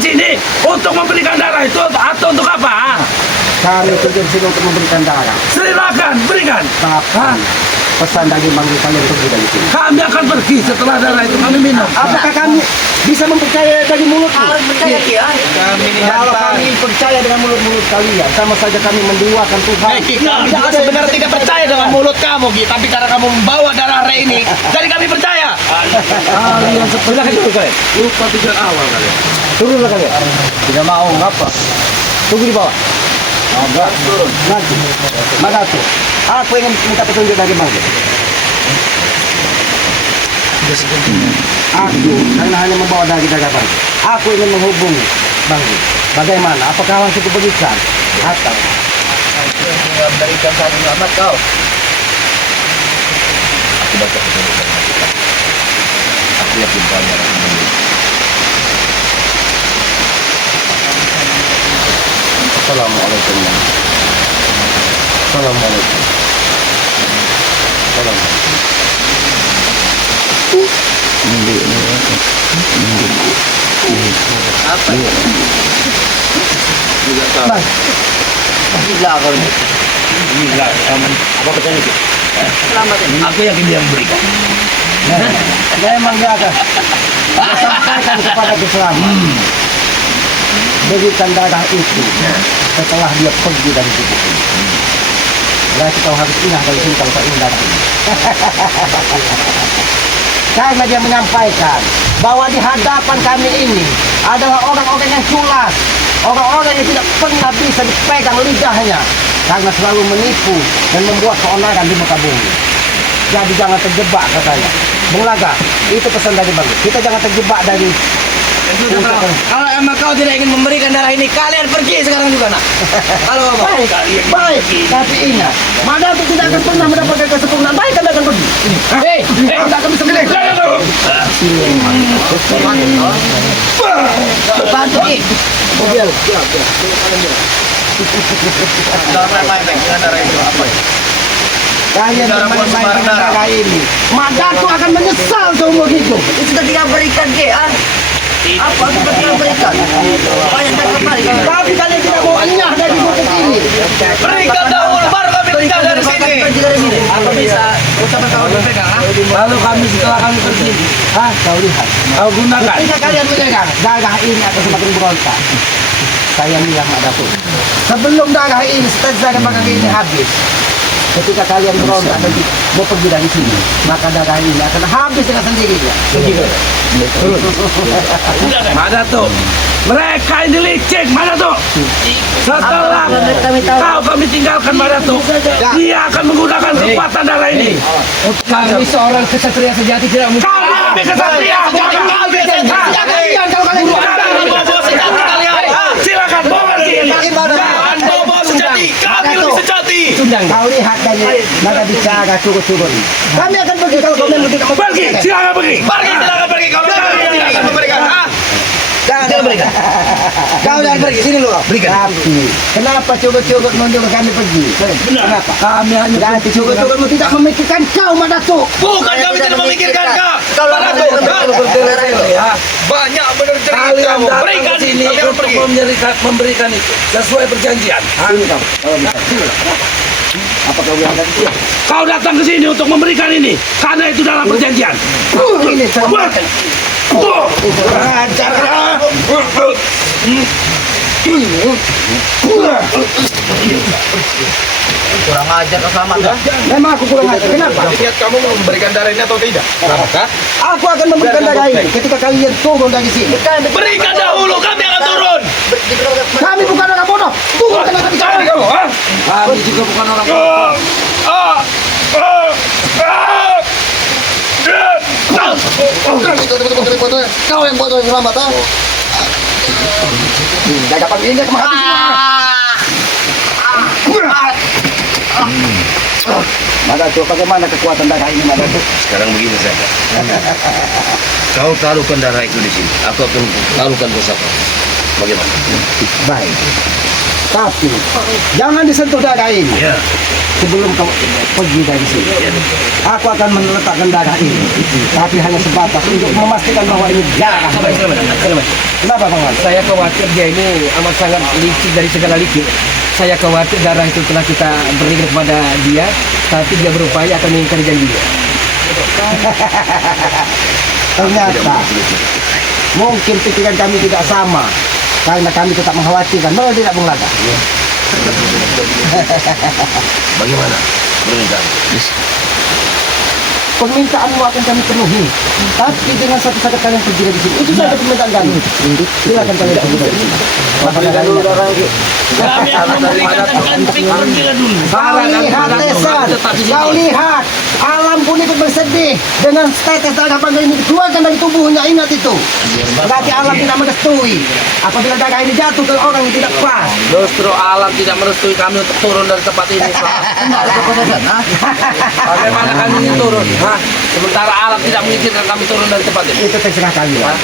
ke sini untuk memberikan darah itu atau untuk apa? Kami kerja di sini untuk memberikan darah. Silakan berikan. Tapi pesan dari manggil kalian pergi dari sini. Kami akan pergi setelah darah itu kami minum. Apakah kami bisa mempercaya dari mulut? Harus percaya dia. Kalau kami percaya dengan mulut-mulut kalian, sama saja kami menduakan Tuhan. Kamu sebenarnya tidak percaya dengan mulut kamu, Ki, tapi cara kamu membawa darah Re ini, jadi kami percaya. Kalian seperti itu kalian. Lupa tujuan awal kalian. Turunlah kalian. Tidak mau ngapa? Tunggu di bawah. Enggak, turun. Nanti. Mana tuh? Aku ingin minta petunjuk dari manggil. Aku karena hanya membawa daging Bang. Aku ingin menghubungi Manggil. Bagaimana? Apakah langsung kuberikan? Atau Berikan satu selamat kau. Aku baca petunjuk dari kita. Aku yakin kau adalah pemilik. Assalamualaikum. Assalamualaikum. Apa? Tidak tahu. Gila kau ini. Gila, apa petunjuk? Selamat ini. Aku yakin dia memberikan. Saya manggil akan sampaikan kepada Selamat. Berikan darah itu setelah dia pergi dari tubuh ini. Berarti kau harus ingat dari sini kalau kau ingin darah ini. Karena dia menyampaikan bahwa di hadapan kami ini adalah orang-orang yang culas, orang-orang yang tidak pernah bisa dipegang lidahnya karena selalu menipu dan membuat keonaran di muka bumi. Jadi jangan terjebak katanya. Bung Laga, itu pesan dari Bang. Kita jangan terjebak dari Kalau emang kau tidak ingin memberikan darah ini, kalian pergi sekarang juga, nak. Kalau apa? baik. Tapi ingat, Mada itu tidak akan pernah mendapatkan kesempurnaan. Baik, Anda akan pergi. Tidak akan bisa pilih. Bantu Ki. Darah apa dengan darah itu apa? Kalian bermain-main dengan darah ini. Mada itu akan menyesal seumur hidup. Itu sudah tidak berikan Ki. Apa sudah tidak berikan? Banyak dah kembali. Tapi kalian tidak mau enyah dari bukit ini. Berikan dahulu, baru kami tinggal dari sini. Apa bisa ucapan kau berpegang? Lalu kami setelah kami pergi, Kau lihat. kau gunakan. Ketika kalian memegang darah ini akan semakin berontak. Saya bilang ada pun. Sebelum darah ini, setelah darah ini habis. Ketika kalian berontak dan mau pergi dari sini, maka darah ini akan habis dengan sendirinya. Mana tuh? Mereka ini licik, mana tuh? Setelah kami tinggalkan mana tuh? Dia akan menggunakan kekuatan darah ini. Kami seorang kesatria sejati tidak mungkin. Kami kesatria, bukan kami Kalian kalau kalian silakan bawa dia. Jangan bawa sejati, kami lebih sejati. Kau lihat dari nada bicara curut-curut. Kami akan pergi kalau kau memang tidak mau Pergi, silakan pergi. Pergi, silakan pergi. Kalau kami tidak akan memberikan. Jangan berikan. Kau jangan pergi sini lu. Berikan. Tapi kenapa curut-curut menyuruh kami pergi? Kenapa? Kami hanya Berarti curut-curutmu tidak memikirkan kau, Madatu. Bukan kami tidak memikirkan kau. Banyak benar cerita kalian kamu. datang Berikan ke sini kami akan untuk pergi. memberikan itu sesuai perjanjian. Sini kau. Apa kau bilang tadi? Kau datang ke sini untuk memberikan ini karena itu dalam perjanjian. Ini sama. Kurang ajar kau Selamat ya. Memang aku kurang ajar. Kenapa? Lihat kamu mau memberikan darah ini atau tidak? Apakah? Aku akan memberikan darah ini ketika kalian turun dari sini. Berikan dahulu, kami akan turun. Kami bukan orang bodoh. Tunggu kena bicara. Kami juga bukan orang bodoh. Kau yang bodoh Selamat, ha? Jaga panggilnya ke hati semua. Madatu, bagaimana kekuatan darah ini, Madatu? Sekarang begini saja. Kau taruhkan darah itu di sini. Aku akan taruhkan bersama. Bagaimana? Baik. Tapi jangan disentuh darah ini. Ya. sebelum kau pergi dari sini. Aku akan meletakkan darah ini, tapi hanya sebatas untuk memastikan bahwa ini darah. Kenapa Bang Wan? Saya khawatir dia ini amat sangat licik dari segala licik. Saya khawatir darah itu telah kita berikan kepada dia, tapi dia berupaya akan mengingkari janjinya. Ternyata mungkin pikiran kami tidak sama, karena kami tetap mengkhawatirkan. Betul tidak Bung Laga? Bagaimana? Perintah. Permintaanmu akan kami penuhi, tapi dengan satu syarat kalian pergi dari sini. Itu saja permintaan kami. Silakan kalian pergi dari sini. Kami akan memberikan antik berbila dulu. Kau lihat Lesan, kau lihat alam pun ikut bersedih dengan tetes darah Bangga ini dikeluarkan dari tubuhnya. Ingat itu. Berarti alam tidak merestui apabila darah ini jatuh ke orang yang tidak pas. Justru alam tidak merestui kami untuk turun dari tempat ini, Pak. Bagaimana kami ingin turun? Hah? Sementara alam tidak mengizinkan kami turun dari tempat ini. Itu terserah kalian.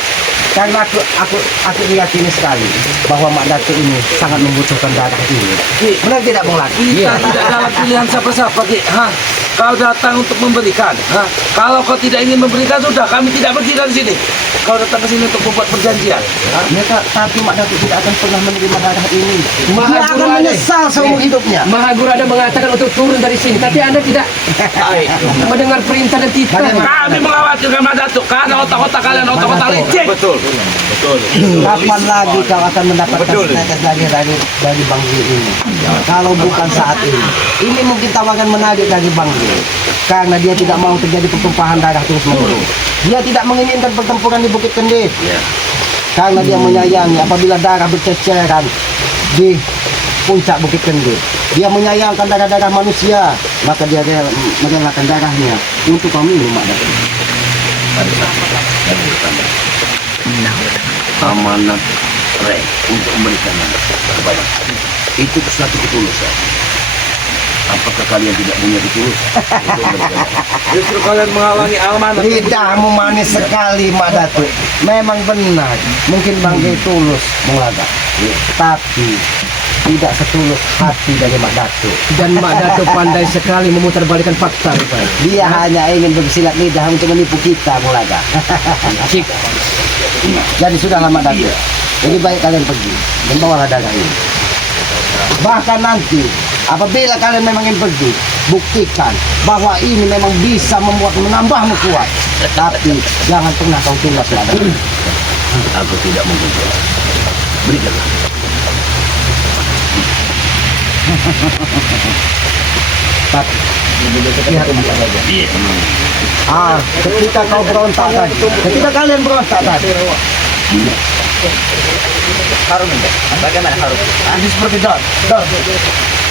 Karena aku meyakini sekali bahwa Mak Datuk ini sangat membutuhkan darah ini. Benar tidak Bung Laki? Kita tidak dalam pilihan siapa-siapa, Ki. Hah? Kau datang untuk memberikan. Hah? Kalau kau tidak ingin memberikan, sudah kami tidak pergi dari sini. Kau datang ke sini untuk membuat perjanjian. Tapi Mak Datuk tidak akan pernah menerima darah ini. Dia Maha akan Guru menyesal seumur hidupnya. Maha Guru ada mengatakan untuk turun dari sini, tapi Anda tidak mendengar perintah dan titah. Kami mengkhawatirkan Mak Datuk karena otak-otak kalian otak-otak licik. Kapan lagi kau akan mendapatkan tetes dari Bang Zul ini? Kalau bukan saat ini. Ini mungkin tawaran menarik dari Bang Zul. Karena dia tidak mau terjadi pertumpahan darah terus menerus. Dia tidak menginginkan pertempuran di Bukit Kendit. Karena dia menyayangi apabila darah berceceran di puncak Bukit Kendit. Dia menyayangkan darah-darah manusia. Maka dia merelakan darahnya untuk kau minum, Mak Datuk. Amanat Rek untuk memberikan kepada itu suatu ketulusan. Apakah kalian tidak punya ketulusan? Justru kalian menghalangi amanat. Lidahmu manis sekali, Mak Datuk. Memang benar, mungkin Bang Gey tulus mengagak, tapi tidak setulus hati dari Mak Datuk. Dan Mak Datuk pandai sekali memutarbalikkan fakta, rupanya. Dia hanya ingin bersilat lidah untuk menipu kita, Mulaga. Cik, Jadi sudahlah Mak Datuk. Jadi baik kalian pergi dan bawalah darah ini. Bahkan nanti apabila kalian memang ingin pergi, buktikan bahwa ini memang bisa menambahmu kuat. Tapi jangan pernah kau tunda selama. Aku tidak mungkin. Berikanlah. Tapi lihat ini saja. Ketika kau berontak tadi, ketika kalian berontak tadi, Harum ini. Bagaimana harum? ini seperti Don.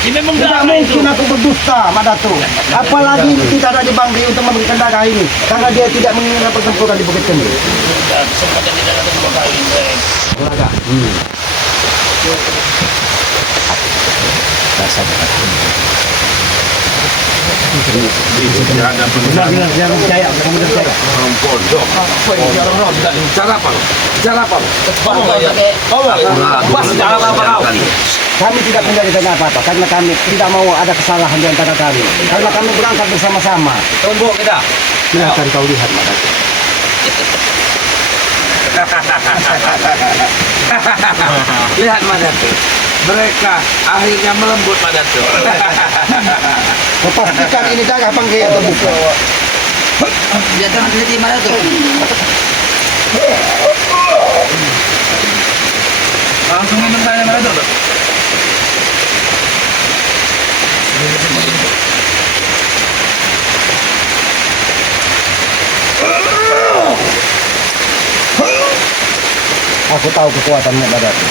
Ini memang Tidak darah itu. mungkin aku berdusta, Mak Datuk. Apalagi kita ada di Bang Gey untuk memberikan darah ini, karena dia tidak mengira pertempuran di Bukit Kendit. Kesempatan tidak ada dua kali. Mulaga. Benar, jangan percaya, jangan percaya. Cara apa? Cara apa? Pas cara apa kau? Kami tidak menjadikan apa-apa, karena kami tidak mau ada kesalahan di antara kami. Karena kami berangkat bersama-sama. Tunggu kita. Silakan kau lihat, Mak Datuk. Lihat Mak Datuk. Mereka akhirnya melembut Mak Datuk. Pastikan ini darah Bang Gey atau bukan. Dia jangan teliti mana tuh. Langsung minum saja Mak Datuk. Aku tahu kekuatannya, Mak Datuk.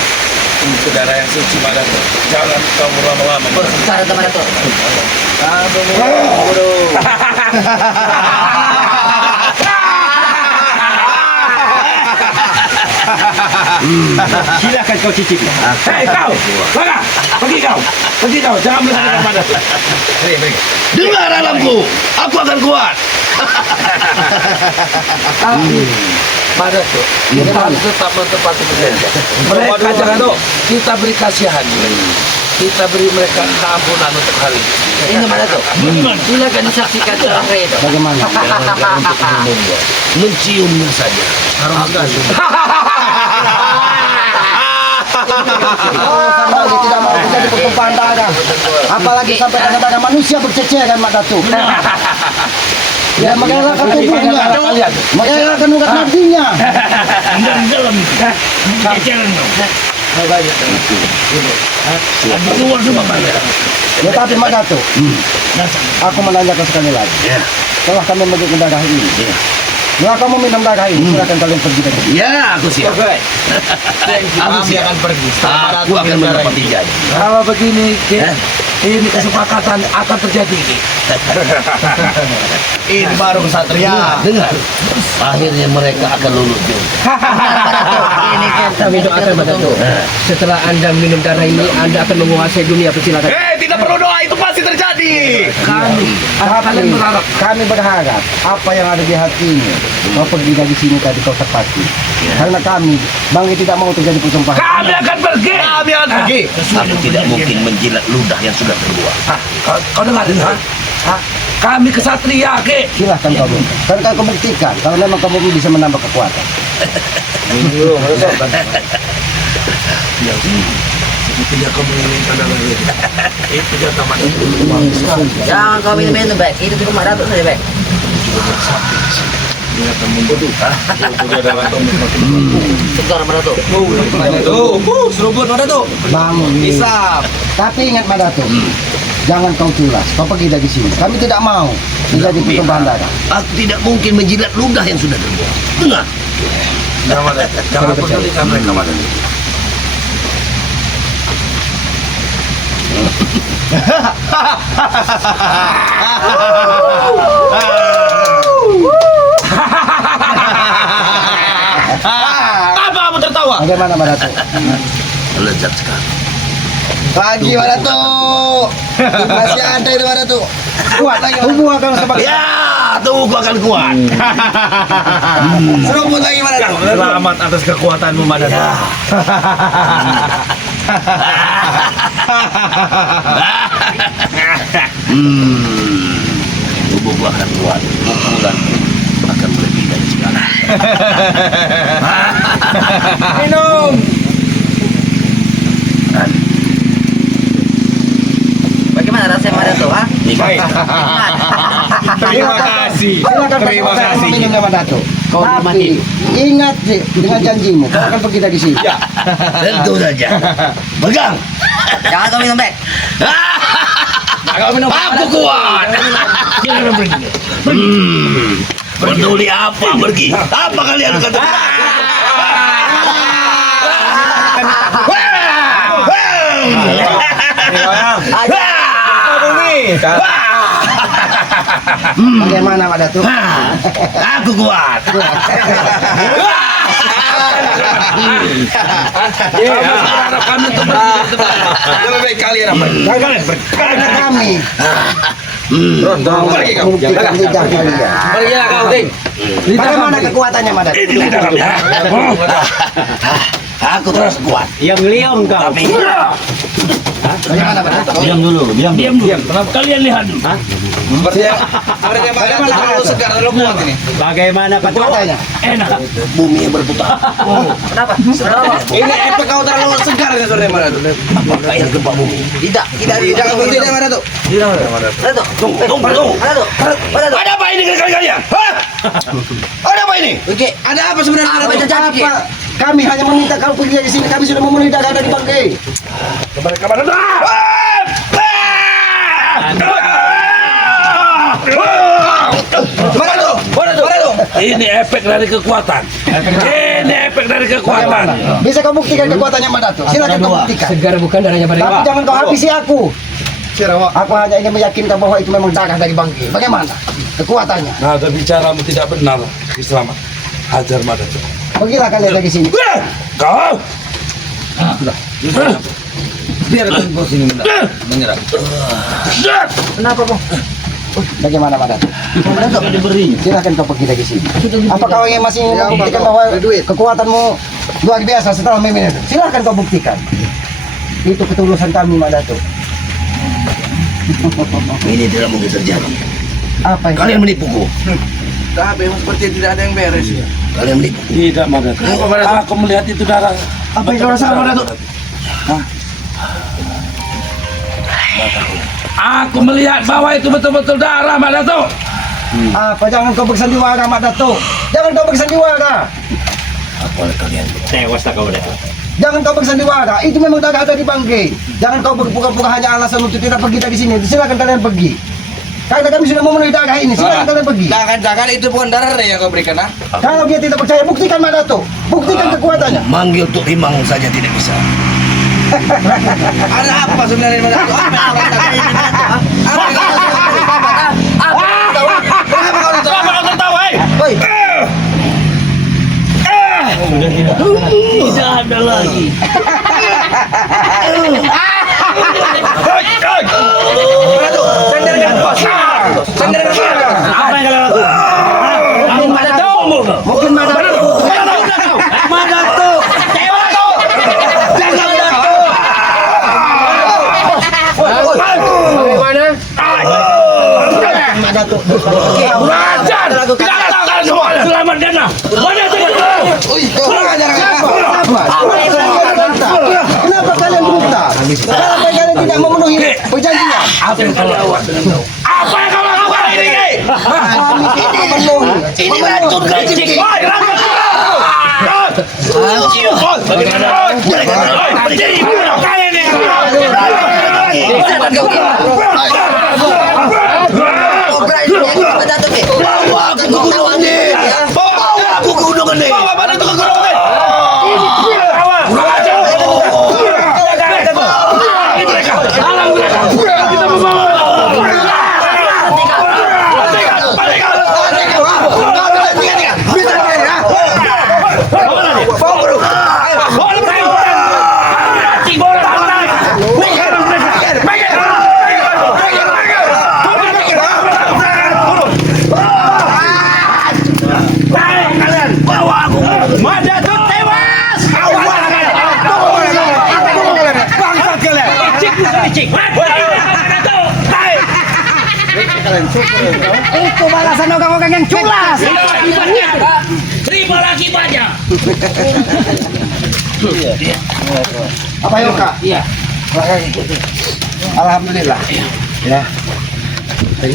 Itu darah yang suci Mak Datuk. Jangan kau berlama-lama. Cara teman tuh. Silakan kau cicipi. Hei kau, mana? Pergi kau, jangan melihat Mak Datuk. Dengar alamku, aku akan kuat. Tapi Mak Datuk, kita harus tetap menepati perjanjian. Mereka jangan kita beri kasihan. kita beri mereka keampunan untuk hari ini. Ini mana tuh? Silakan disaksikan orang itu. Bagaimana? Jangan untuk meminumnya, menciumnya saja. Oh, sama dia tidak mau terjadi pertumpahan darah. Apalagi sampai kadang-kadang manusia berceceran Mak Datuk. Ya, menggerakkan tubuhnya. Menggerakkan urat nadinya. Dalam keceran dong. Keluar semua banyak. Ya, tapi Mak Datuk, aku menanyakan sekali lagi. Ya, Setelah kami memberikan darah ini, ya. setelah kamu minum darah ini, silakan kalian pergi dari sini. Ya, aku siap. Aku siap. akan pergi. Aku akan mendapati janji. Kalau begini, Ki, ini kesepakatan akan terjadi, Ki. Ini baru kesatria. Dengar, akhirnya mereka akan lulus juga. Ini kan Kami doakan Mak Datuk. Setelah Anda minum darah ini, Anda akan menguasai dunia persilatan. tidak perlu doa, itu pasti terjadi. Kalian berharap. Kami berharap apa yang ada di hatimu, kau pergi dari sini tadi kau tepati. Karena kami, Bangki tidak mau terjadi pertumpahan. Kami akan pergi. Kami akan pergi. Aku tidak mungkin menjilat ludah yang sudah terbuat. Kau dengar dengar? Kami kesatria, Ki. Silahkan kau bukti. Karena kau buktikan kalau memang kamu bisa menambah kekuatan. Tidak kau menginginkan darah ini. Itu dia tamat. Jangan kau minum baik. Itu cuma Datuk saja baik. Segar Mak Datuk. Seruput mana tuh? Bangun. Bisa. Tapi ingat Mak Datuk, jangan kau culas. Kau pergi dari sini. Kami tidak mau terjadi pertumpahan darah. Aku tidak mungkin menjilat ludah yang sudah terbuat. Dengar. Jangan pedulikan mereka mana nih. Apa kamu tertawa? Bagaimana Mak Datuk? Lezat sekali. Lagi Mak Datuk. Masih ada itu Mak Datuk. Kuat lagi. Tubuh akan sebagai Ya, tubuhku akan kuat. Seruput lagi Mak Datuk. Selamat atas kekuatanmu, Madan. Tubuhku akan kuat. Pukulan akan lebih dari sekarang. Minum. Bagaimana rasanya Mak Datuk? Nikmat. Terima kasih. Silakan Terima kasih. minumnya Mak Datuk. Tapi ingat sih dengan janjimu, kau akan pergi dari sini. Tentu saja. Pegang. Jangan kau minum baik. Aku kuat. Peduli apa pergi? Apa kalian kata? Bagaimana Mak Datuk? Aku kuat. Kami untuk Lebih baik kalian apa? Karena kami Pergi kau. membuktikan lidah kalian. Pergilah kau, Ting. Bagaimana kekuatannya Mak Datuk? Ini lidah kami. Aku terus kuat. Yang liang kau. Tapi Bagaimana Mak Datuk? diam dulu. diam dulu. Kalian lihat dulu. Bagaimana kalau segar kalau kuat ini? Bagaimana Kekuatannya? Enak. Bumi yang berputar. Kenapa? Kenapa? Ini efek kau terlalu segar ya sore Mak Datuk. Apakah yang gempa bumi? Tidak, tidak. Jangan berhenti Mak Datuk. Mak Datuk. Tunggu. Mak Datuk. Mak Datuk. Ada apa ini kalian? Hah? Ada apa ini? Oke. Ada apa sebenarnya Mak Apa Datuk? terjadi? Ki? Apa? Kami hanya meminta kau pergi dari sini. Kami sudah memenuhi darah dari Bangki. Kembali ke mana? Mak Datuk. Mak Datuk. Ini efek dari kekuatan. Ini efek dari kekuatan. Bisa kau buktikan kekuatannya Mak Datuk? Silakan kau buktikan. Segar bukan darahnya pada Tapi jangan kau habisi aku. Aku hanya ingin meyakinkan bahwa itu memang darah dari Bangki. Bagaimana kekuatannya? Nada bicaramu tidak benar. Selamat. Hajar Madan. Pergilah kalian dari sini. Kau. Biarkan bos ini menyerang. Kenapa kau? Bagaimana Mak Datuk? Silakan kau pergi dari sini. Apa kau ingin masih membuktikan bahwa kekuatanmu luar biasa setelah meminum? Silakan kau buktikan. Itu ketulusan kami, Mak Datuk. Ini tidak mungkin terjadi. Apa yang Kalian menipuku. Tapi seperti tidak ada yang beres. Kalian menipu. Tidak, Madato. Aku melihat itu darah. Apa yang kau rasakan, Mak Datuk? Aku melihat bahwa itu betul-betul darah, Madato. Apa, jangan kau bersandiwara, Mak Datuk. Jangan kau bersandiwara. Apa oleh kalian? Jangan kau bersandiwara. Itu memang darah ada di bangkai. Jangan kau berpura-pura hanya alasan untuk tidak pergi dari sini. Silakan kalian pergi. Karena kami sudah memenuhi darah ini. Silakan kalian pergi. Jangan-jangan itu bukan darah yang kau berikan, ah? Kalau dia tidak percaya, buktikan, Mak Datuk. Buktikan kekuatannya. Manggil Tuk Imang saja tidak bisa. Ada apa sebenarnya Mak Datuk? Apa yang kau lakukan? Apa yang kau lakukan? Kenapa kau tahu? Kenapa kau tahu, hei? Woi, Tidak ada lagi. Sandarkan bos. Sandarkan bos. Apa yang kalian lakukan? mungkin Mak Datuk. Mungkin Mak Datuk. Mak Datuk. Bagaimana? Mak Datuk. Belajar! Tidak ada kalian semua! Selamat dana! Mana itu? Kurang ajar kau. Kenapa kalian buta? Kenapa kalian tidak memenuhi perjanjian? Apa yang kalian lakukan? Apa yang kau lakukan ini? Kami tidak memenuhi. Ini racun racun. Woi, rambut! Kau berani menyakiti Mak Datuk, eh? Bawa aku ke gunungan ni. Bawa aku ke gunungan ni. Bawa pada itu ke gunung ni! Alam mereka! Kita membawa! Itu balasan orang-orang yang culas. Terima lagi banyak. Apa yuk, Kak? Iya. Alhamdulillah. Ya.